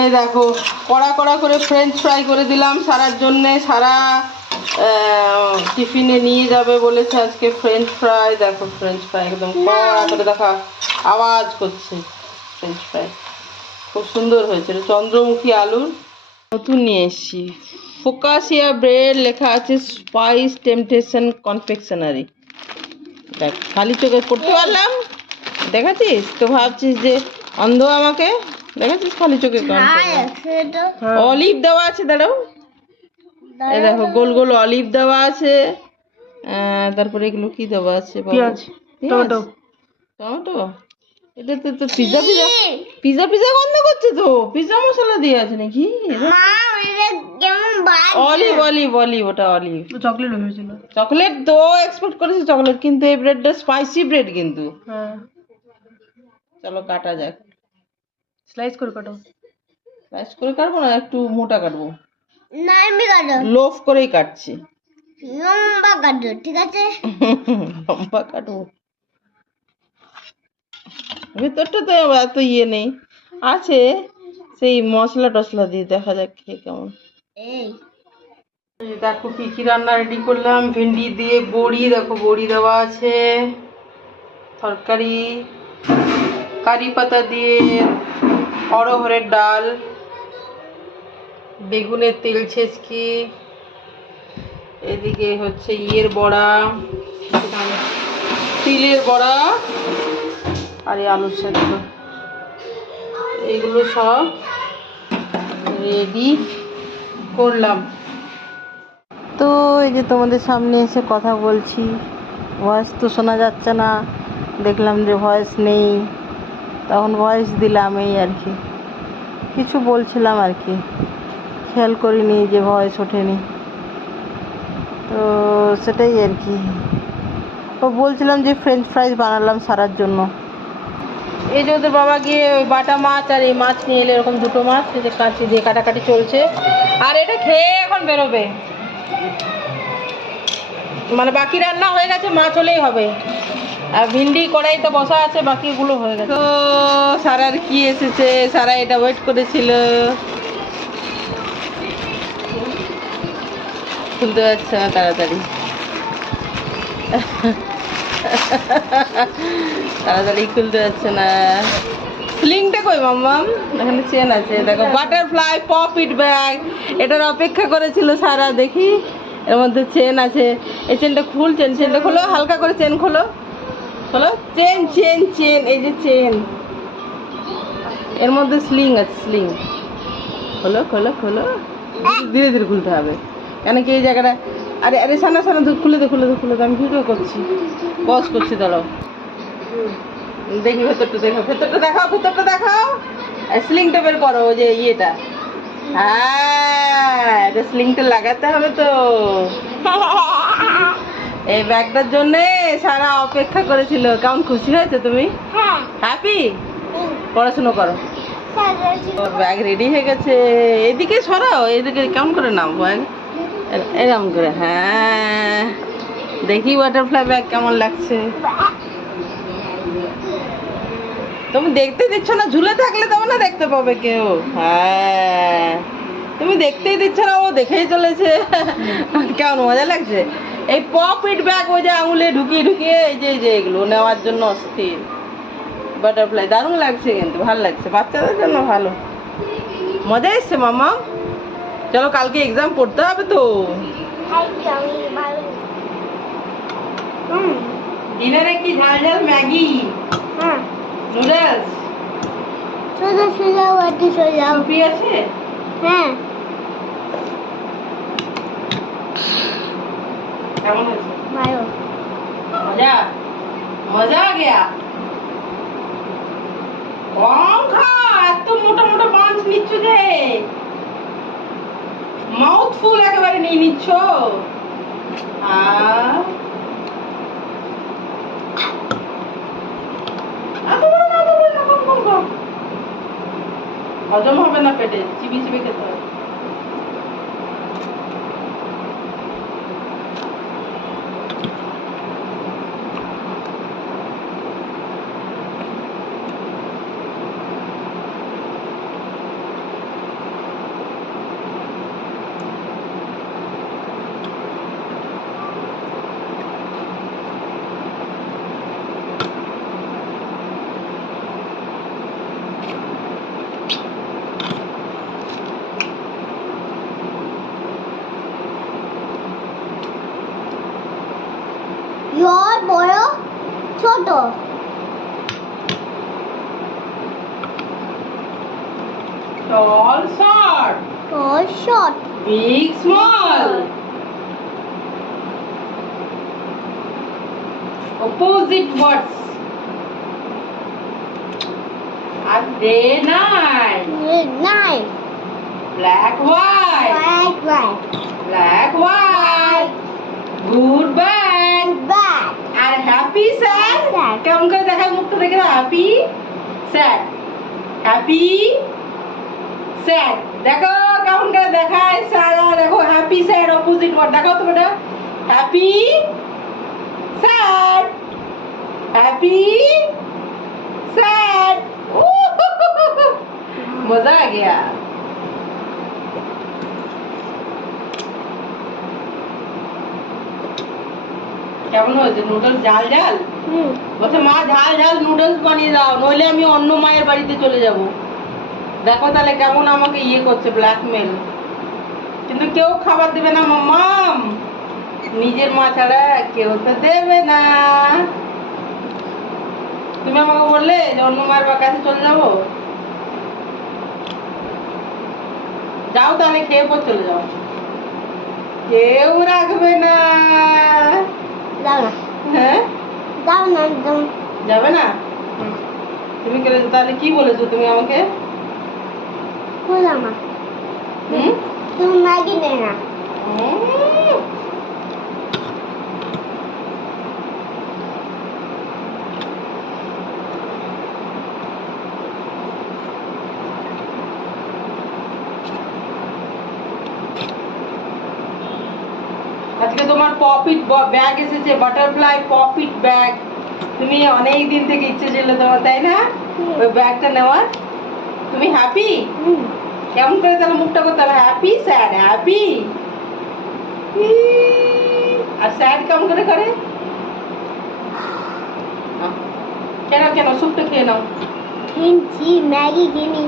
এই দেখো কড়া কড়া করে ফ্রেঞ্চ ফ্রাই করে দিলাম সারার জন্যে। সারা টিফিনে নিয়ে যাবে বলেছে আজকে ফ্রেঞ্চ ফ্রাই। দেখো ফ্রেঞ্চ ফ্রাই একদম কড়া করে দেখা আওয়াজ করছে। ফ্রেঞ্চ ফ্রাই খুব সুন্দর হয়েছে। চন্দ্রমুখী আলুর নতুন নিয়ে এসেছি। ফোকাসিয়া ব্রেড লেখা আছে স্পাইস টেম্পটেশন কনফেকশনারি। দেখ খালি চোখে করতে পারলাম, দেখাচ্ছিস তো ভাবছিস যে অন্ধ আমাকে, দেখাচ্ছিস খালি চোখে। অলিভ দেওয়া আছে, দাঁড়াও। এই দেখো গোল গোল অলিভ দেওয়া আছে। তারপরে এগুলো কি দেওয়া আছে? পেঁয়াজ, টমেটো। টমেটো? এটা তো পিজা পিজা পিজা পিজা গন্ধ করছে তো। পিজা মশলা দিয়ে আছে নাকি? অলিভ অলিভ অলিভ, ওটা অলিভ। চকলেট হয়েছিল। চকলেট তো এক্সপোর্ট করেছে চকলেট, কিন্তু এই ব্রেডটা স্পাইসি ব্রেড কিন্তু। হ্যাঁ, চলো কাটা যাক। স্লাইস করে কাটো। স্লাইস করে কাটবো না, একটু মোটা কাটবো। না এমনি কাটো, লোফ করেই কাটছি। লম্বা কাটো, ঠিক আছে? লম্বা কাটবো। ভেতরটা তো এত ইয়ে নেই, আছে সেই মশলা টসলা দিয়ে। দেখা যাক খেয়ে কেমন। এই দেখো কি কি রান্না রেডি করলাম। ভেন্ডি দিয়ে বড়ি, দেখো বড়ি দেওয়া আছে। তরকারি কারি পাতা দিয়ে অড়হরের ডাল, বেগুনের তেল ছেঁচকি, এদিকে হচ্ছে ইয়ের বড়া, তিলের বড়া, আর এই আলুর সেদ্ধ। এইগুলো সব রেডি করলাম। তো এই যে তোমাদের সামনে এসে কথা বলছি, ভয়েস তো শোনা যাচ্ছে না। দেখলাম যে ভয়েস নেই, তখন ভয়েস দিলাম। এই আর কি, কিছু বলছিলাম আর কি, খেয়াল করিনি যে ভয়েস ওঠেনি। তো সেটাই আর কি। তো বলছিলাম যে ফ্রেঞ্চ ফ্রাইজ বানালাম সারার জন্য। এই যে ওদের বাবা গিয়ে ওই বাটা মাছ আর এই মাছ নিয়ে এলে, এরকম দুটো মাছ, এই যে কাঁচি দিয়ে কাটাকাটি চলছে। আর এটা খেয়ে এখন বেরোবে, মানে বাকি রান্না হয়ে গেছে, মাছ হলেই হবে। আর ভিন্ডি কড়াইতে বসা আছে, বাকিগুলো হয়ে গেছে। তো সারার কি এসেছে, সারা এটা ওয়েট করেছিল। খুলতে পারছে না তাড়াতাড়ি, তাড়াতাড়ি খুলতে পারছে না। স্লিংটা কই মাম্মাম? এখানে চেন আছে, দেখো বাটারফ্লাই পপিট ব্যাগ। এটার অপেক্ষা করেছিল সারা। দেখি এর মধ্যে চেন আছে। এই চেনটা খুলছেন, চেনটা খোলো, হালকা করে চেন খোলো, খোলো। চেন চেন চেন, এই যে চেন, এর মধ্যে স্লিং আছে, স্লিং। খোলো খোলো খোলো, ধীরে ধীরে খুলতে হবে, কেন কি এই জায়গাটা। আরে আরে সানা সানা, খুলে দে খুলে দে খুলে দে, আমি ভিডিও করছি, পজ করছি, দাঁড়াও। দেখি ভেতরটা দেখাও, ভেতরটা দেখাও, ভেতরটা দেখাও। আর স্লিংটা বের করো, ওই যে ইয়েটা। হ্যাঁ, এটা স্লিংটা লাগাতে হবে তো। এই ব্যাগটার জন্য সারা অপেক্ষা করেছিল। কেমন খুশি হয়েছে তুমি? হ্যাপি? পড়াশুনো করো। ব্যাগ রেডি হয়ে গেছে। এদিকে সরাও, এদিকে কেমন করে নাম ব্যাগ, এরকম করে। হ্যাঁ, দেখি বাটারফ্লাই ব্যাগ কেমন লাগছে। তুমি দেখতে দিচ্ছ না, ঝুলে থাকলে তবে না দেখতে পাবে কেউ। হ্যাঁ, তুমি দেখতেই দিচ্ছ না, ও দেখেই চলেছে। কেমন মজা লাগছে। এই পপিট ব্যাগ, ওই যে আঙুলে ঢুকিয়ে ঢুকিয়ে এই যে এগুলো নেওয়ার জন্য অস্থির। বাটারফ্লাই দারুণ লাগছে, কিন্তু ভালো লাগছে, বাচ্চাদের জন্য ভালো। মজা এসছে মামা। চলো কালকে এক্সাম পড়তে হবে তো। ডিনারে কি ঝাল ঝাল ম্যাগি, নুডলস, সোজা সোজা ওয়াটি সোজা। সুপি আছে? হ্যাঁ, কেমন হয়েছে? ভালো। মজা মজা আ গয়া। কম খা, এত মোটা মোটা বাঞ্চ নিচ্ছ যে, মাউথ ফুল একেবারে নিয়ে নিচ্ছ। হজম হবে না পেটে, চিবি চিবি খেতে হবে। ছোট Tall, short. tall short Big, small. Opposite words. Are day, night. night Black, white. white Black, white. Good, bad. bad R happy sad Sad. কেমন করে দেখায় মুখটা দেখে হ্যাপি স্যাড হ্যাপি স্যাড দেখো কেমন করে দেখায় সারা দেখো হ্যাপি স্যাড অপোজিট ওয়ার্ড দেখো তো বেটা হ্যাপি স্যাড হ্যাপি স্যাড मजा आ गया কেমন হয়েছে নুডলস ঝাল ঝাল বলছে মা ঝাল ঝাল নুডলস বানিয়ে দাও নইলে আমি অন্য মায়ের বাড়িতে চলে যাব দেখো তাহলে কেমন আমাকে ইয়ে করছে ব্ল্যাকমেল কিন্তু কেউ খাবার দেবে না মাম্মাম নিজের মা ছাড়া কেউ তো দেবে না তুমি আমাকে বললে যে অন্য মায়ের কাছে চলে যাবো যাও তাহলে খেয়ে পর চলে যাও কেউ রাখবে না দাও না হ্যাঁ দাও না একদম যাবে না তুমি তাহলে কি বলেছো তুমি আমাকে খোলা মা হুম তুমি ম্যাগি দে না উম। আজকে তোমার পপিট ব্যাগ এসেছে বাটারফ্লাই পপিট ব্যাগ তুমি অনেক দিন থেকে ইচ্ছে ছিল তোমার তাই না ওই ব্যাগটা নেওয়ার তুমি হ্যাপি কেমন করে তাহলে মুখটা করতে হবে হ্যাপি স্যাড হ্যাপি আর স্যাড কেমন করে করে কেন কেন স্যুপটা খেয়ে নাও কিনছি ম্যাগি কিনি